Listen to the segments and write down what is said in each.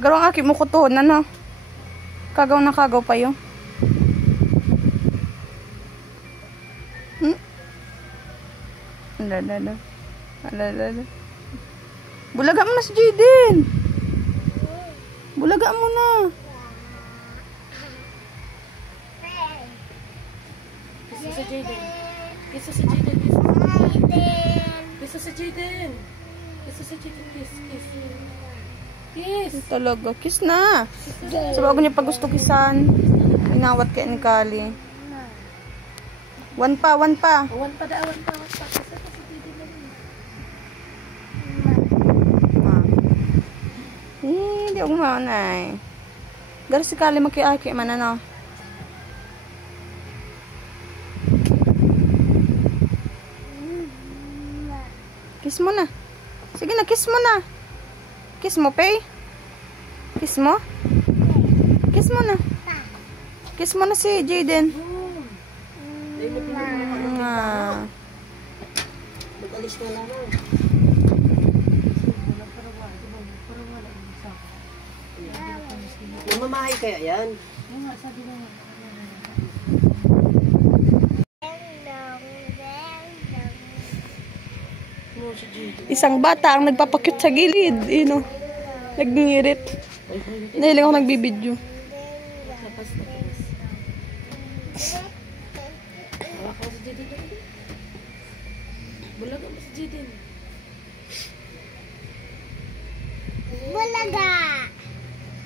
Garong aki mo kutuhon na no. Kagaw na kagaw pa yun. Alala. Bulaga mo na si Jaden. Bulaga mo na. Kisa si Jaden. Kisa si Jaden. Kisa si Jaden. Kisa si Jaden. Kiss. Kiss. Talaga. Kiss na. So bago niya pag gusto kisan. Inawat kay ni Kali. One pa. One pa. Kisa si Jaden. Hindi ako maunay. Gara si Kali makiaki man ano. Kiss mo na. Sige na, kiss mo na. Kiss mo, Pei. Kiss mo. Kiss mo na. Kiss mo na si Jaden. Mag-alis na lang. Mamahay kaya yan? Isang bata ang nagpapakyut sa gilid. Ino. Nagngirit. Nahiling ako nagbibideo. Tapos. Hawak ko si Jaden. Bulaga mo si Jaden. Bulaga!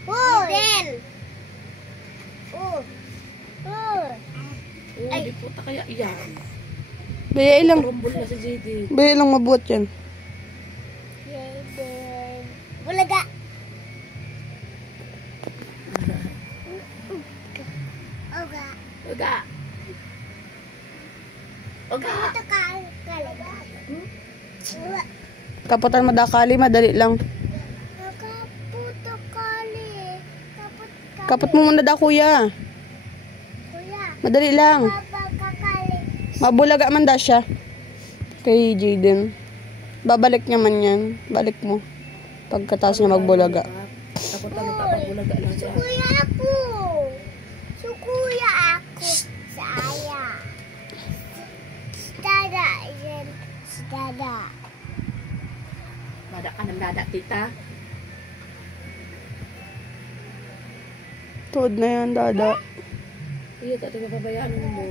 Jaden! Ay, di puta kaya iyan. Baya ilang. Rumbol na si Jaden. Baya ilang mabuot yan. Jaden! Bulaga! Oga! Ito ka kalaga. Kaputan madakali, madali lang. Nakaputo kali. Kaput mo muna da, kuya. Kuya, Madali lang. kakali. Mabulaga man da siya. Kay Jaden. Babalik niya man yan. Balik mo. Pagkatapos niya magbulaga. Takot na magpapabulaga lang siya. Kuya ako. Kuya ako. Saya. Dada. Yan. Dada. Dada ka ng dada, tita. Tuod na yan, dada. Iya, tayo mapabayaan mo.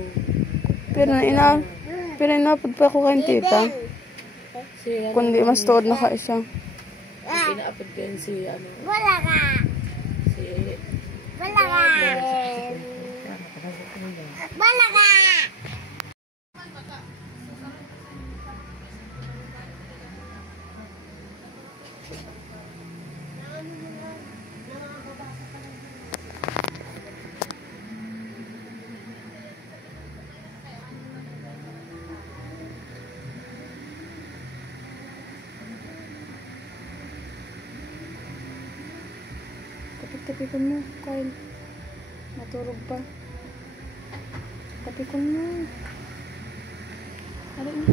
Pero inapod pa ako kay tita. Kundi mas tuod na ka isa. Inaapod ko yun si, Wala ka. si... Wala ka. Wala ka. Tapik-tapikon mo, Kyle. Maturog pa. Tapikon mo. Ano yun?